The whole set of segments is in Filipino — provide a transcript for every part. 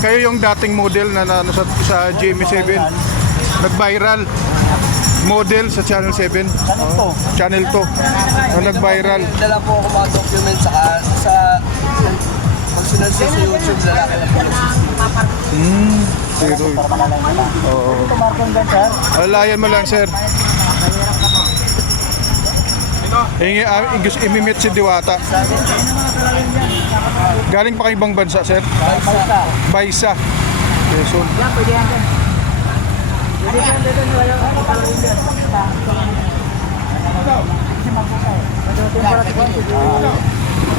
Kayo yung dating model na sa GMA7. Nag-viral. Model sa Channel 7. Channel 2. Nag-viral. Dala po ako mga documents sa pagsunod sa YouTube, lalaki na po. Zero. Oo. Alayan mo lang, sir. Imimit si Diwata. Galing pa kayo ibang bansa, sir? Baysa. Quezon.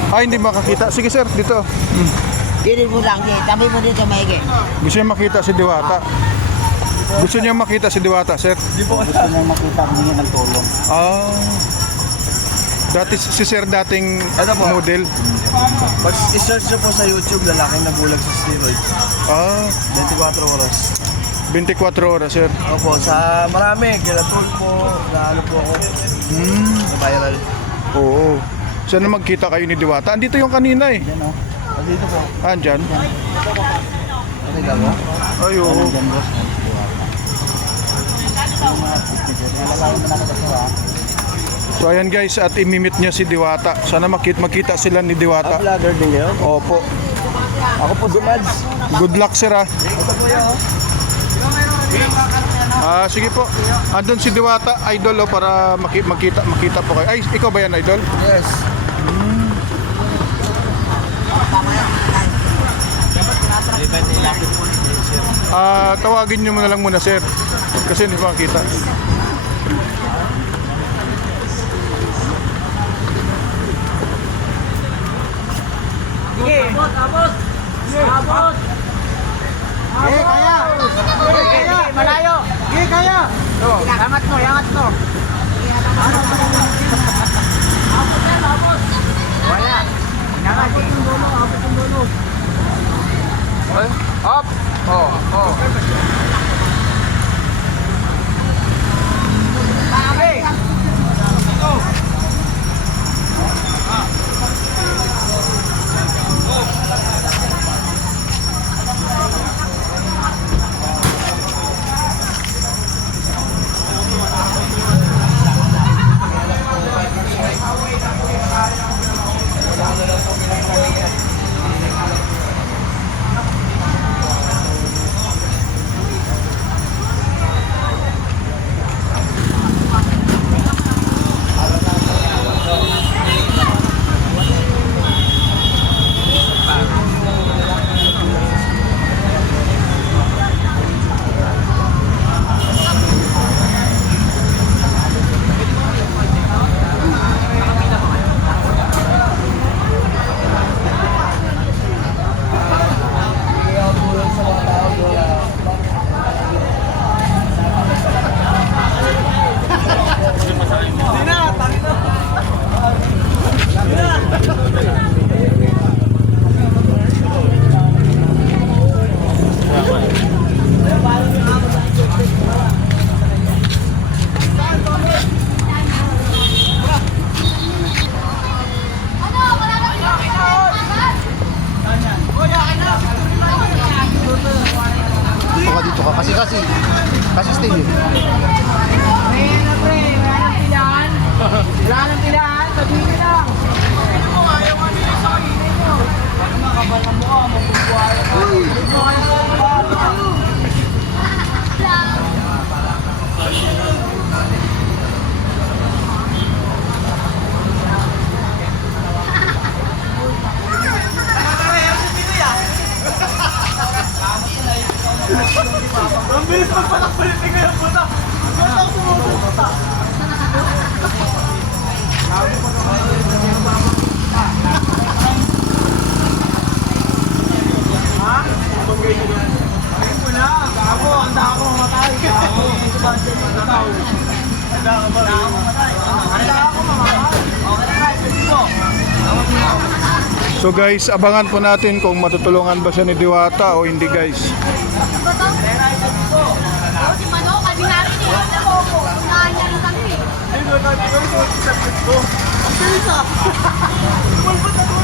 Hindi makakita. Sige, sir, dito. Dili mo lang, tabi mo dito maigi. Gusto niya makita si Diwata. Gusto niya makita si Diwata, sir? Gusto niya makita humingi ng tulong. Dati si sir dating model. Pag i-search nyo po sa YouTube, lalaki na bulag sa steroid. 24 oras. 24 oras, sir. Opo, sa marami, kinatul po, naano po ako. Viral. Oo. Saan na magkita kayo ni Diwata? Andito yung kanina eh. Dito po. Andyan? Okay lang mo? Ay, oo. So ayan guys, at imimit niya si Diwata. Sana makita sila ni Diwata. Vlogger din yun? Opo. Ako po, Dumads. Good luck, sir, ha. Ito po yun. Sige po. Andun si Diwata, idol, para makita po kayo. Ay, ikaw ba yan, idol? Yes. Tawagin niyo mo na lang muna, sir. Kasi hindi pa makita. Sige, abot. Abot. Kaya. Kaya, malayo. Sige, kaya. Yangat mo, yangat mo. Abot yan, abot. Wala. Abot yung dulo, abot yung dulo. Up! Oh. Bakit? Dito ka, kasi stay yun. Wala nang pilahan, sabihin lang. Ano mo, ayaw nga nila sa kainin mo. Ano makabal na mukha, mabubuhay. Uy! Ang bilis magpatakpalit ni Kuya Puta. Gusto ako sumusunta. Ha? Ayun mo na. Gago, handa ako mamatay. Gago. Handa ako mamatay. Handa ako mamatay. Okay na, dito. So guys, abangan po natin kung matutulungan ba siya ni Diwata o hindi, guys. Si Mano, kabinari niya. Unahan niya lang kami. Ayun, nagkakaroon ko sa ko. Ang bilis ah. Malpat ako.